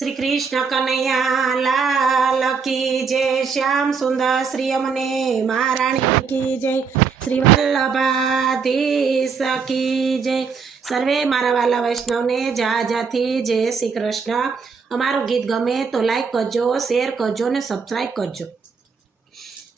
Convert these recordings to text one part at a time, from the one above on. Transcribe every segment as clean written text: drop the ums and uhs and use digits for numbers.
श्री कृष्ण कन्हैया लाल की जय। श्याम सुंदर श्री अमने महाराणी की जय। श्री वल्लभाधीश की जय। सर्वे मारा वाला वैष्णव ने जाथी जय श्री कृष्ण। अमारू गीत गमे तो लाइक करजो, शेर करजो ने सब्सक्राइब करजो।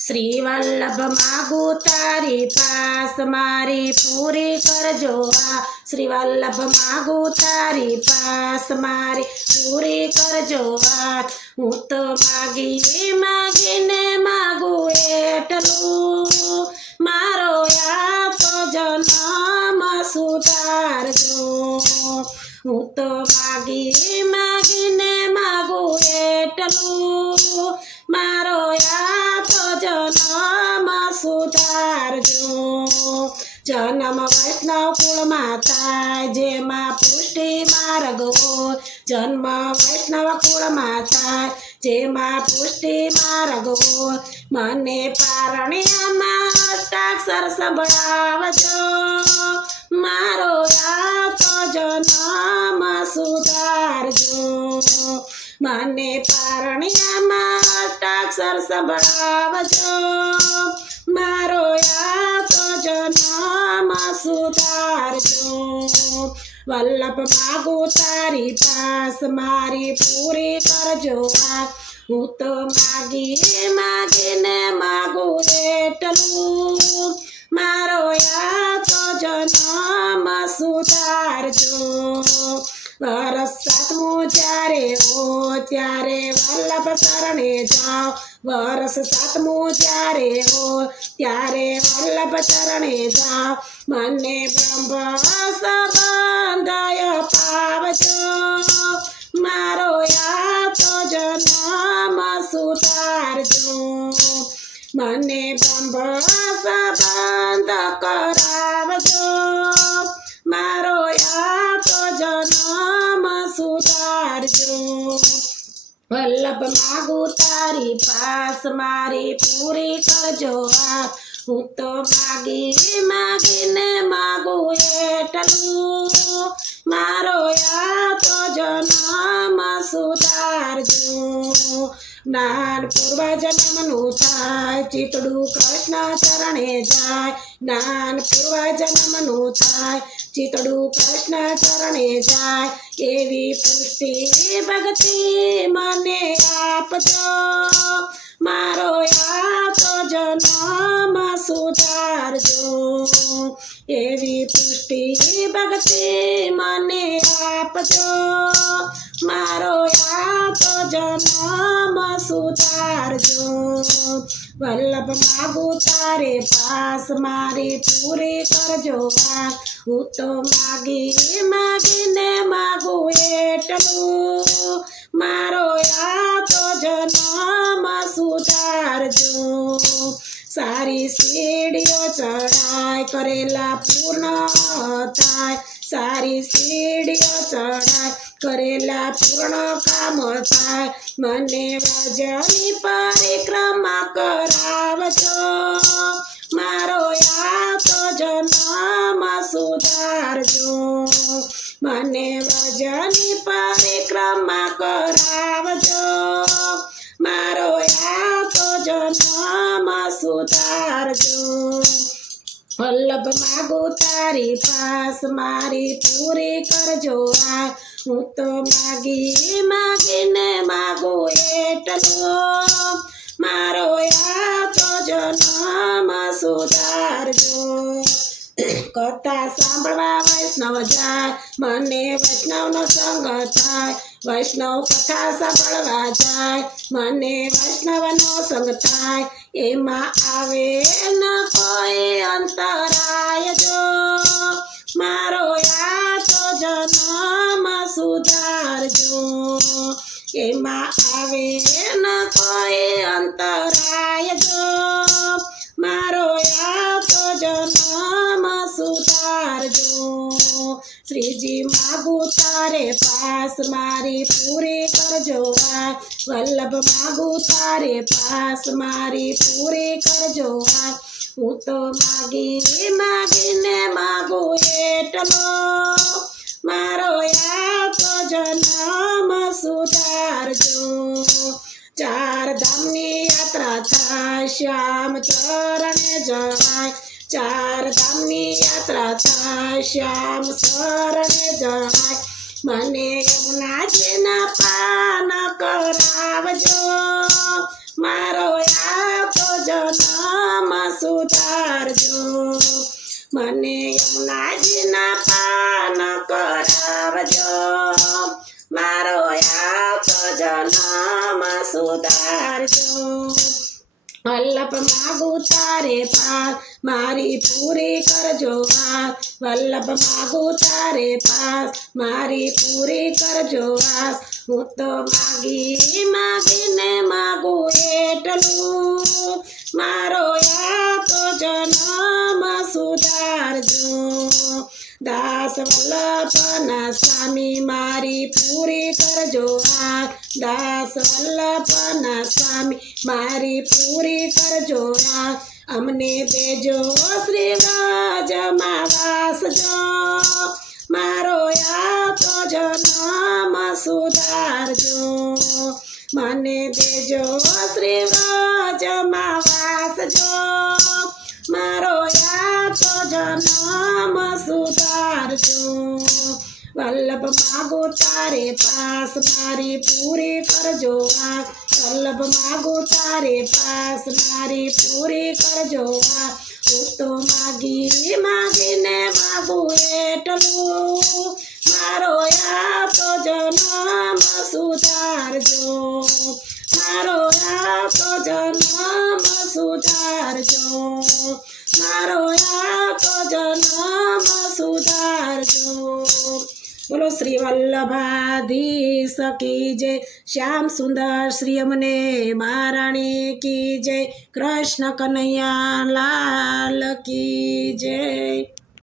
श्री वल्लभ मागू तारी पास मारी पूरी करजो आ। श्री वल्लभ मागू तारी पास मारी पूरी करजो आ। हूँ तो मागी मागीने मागू एटलू मारो या तो जन्म सुधारजो। हूँ तो मागी मागीने मागू एटलू मारो या जन्म सुधारजो। जन्म वैष्णव कुल माता जेमा पुष्टि मार्ग हो। जन्म वैष्णव कुल माता जेमा पुष्टि मार्ग हो। मने पारणियामा अष्टाक्षर संभळावजो मारो या तो जन्म सुधारजो। मने पारणियामा अष्टाक्षर संभळावजो मारो या तो जन्म सुधारजो। वल्लभ मागू तारी पास मारी पूरी करजो आ। हूँ तो मागी मागीने मागू एटलू मारो या तो जन्म सुधारजो। वरस सातमું જ્યારે હો ત્યારે વલ્લભ શરણે જાઓ। વરસ સાતમું જ્યારે હો ત્યારે વલ્લભ શરણે જાઓ। મને બ્રહ્મ સંબંધય પાવજો મારો યા તો જન્મ સુધારજો। મને બ્રહ્મ સંબંધ કરાવજો મારો યા તો જન્મ સુધારજો। વલ્લભ માગુ તારી પાસ મારી પૂરી કરજો આ। હું તો માગી માગીને માગુ એટલું મારો યા તો જન્મ સુધારજો। જ્ઞાન પૂર્વજન્મનું થાય ચિતડું કૃષ્ણ ચરણે જાય। જ્ઞાન પૂર્વજન્મનું થાય ચિતડું કૃષ્ણ ચરણે જાય। એવી પુષ્ટિ ભક્તિ મને આપજો મારો યા તો જન્મ સુધારજો। એવી પુષ્ટિ ભક્તિ મને આપજો મારો યા તો જન્મ સુધારજો। વલ્લભ માગુ તારે પાસ મારી પૂરી કરજો આ। હું તો માગી માગીને માગુ એટલું મારો યા તો જન્મ સુધારજો। સારી સીડીઓ ચડાય કરેલા પૂર્ણ થાય। સારી સીડીઓ ચડાય કરેલા પૂર્ણ કામ થાય। મને વ્રજની પરિક્રમા કરાવજો મારો યા તો જન્મ સુધારજો। મને વ્રજની પરિક્રમા કરાવજો મારો યા તો જન્મ સુધારજો। વલ્લભ માગુ તારી પાસ મારી પૂરી કરજો આ। હું તો માગી માગીને માગુ એટલું મારો યા તો જન્મ સુધારજો। કથા સાંભળવા વૈષ્ણવ જાય મને વૈષ્ણવનો સંગ થાય। વૈષ્ણવ કથા સાંભળવા જાય મને વૈષ્ણવનો સંગ થાય। એમાં આવે ન કોઈ અંતરાય જો મારો યા તો જન્મ સુધારજો। એમાં આવે ન કોઈ અંતરાય જો મારો યા તો જન્મ સુધારજો। શ્રીજી માગુ તારે પાસ મારી પૂરી કરજો આ। વલ્લભ માગુ તારે પાસ મારી પૂરી કરજો આ। હું તો માગી માગીને માગુ એટલો મારો યા તો જન્મ સુ સુધારજો ચાર ધામની યાત્રા થાય શ્યામ ચરણે જવાય ચાર ધામની યાત્રા થાય શ્યામ શરણે જવાય મને યમુનાજીના પાન કરાવજો મારો યાતો જન્મ સુધારજો મને યમુનાજીના પાન કરાવજો મારો યાતો જન્મ સુધારજો વલ્લભ માગું તારે પાસ મારી પૂરી કરજો આસ વલ્લભ માગું તારે પાસ મારી પૂરી કરજો આસ હું તો માગીને માગું એટલું મારો યાતો જન્મ સુધારજો દાસ વલ્લભના સ્વામી મારી પૂરી કરજો આસ દાસ વલ્લભના સ્વામી મારી પૂરી કરજો આસ અમને દેજો શ્રી વ્રજમાં વાસજો મારો યાતો જન્મ સુધારજો મને દેજો શ્રી વ્રજમાં વાસજો મારો યાતો જન્મ સુધારજો વલ્લભ માગું તારે પાસ મારી પૂરી કરજો આસ વલ્લભ માગું તારે પાસ મારી પૂરી કરજો આસ હું તો માગીને માગું એટલું મારો યાતો જન્મ સુધારજો મારો યાતો જન્મ સુધારજો મારો યાતો જન્મ સુધારજો બોલો શ્રી વલ્લભાધીશ કી જય શ્યામ સુંદર શ્રી અમને મહારાણી કી જય કૃષ્ણ કનૈયા લાલ કી જય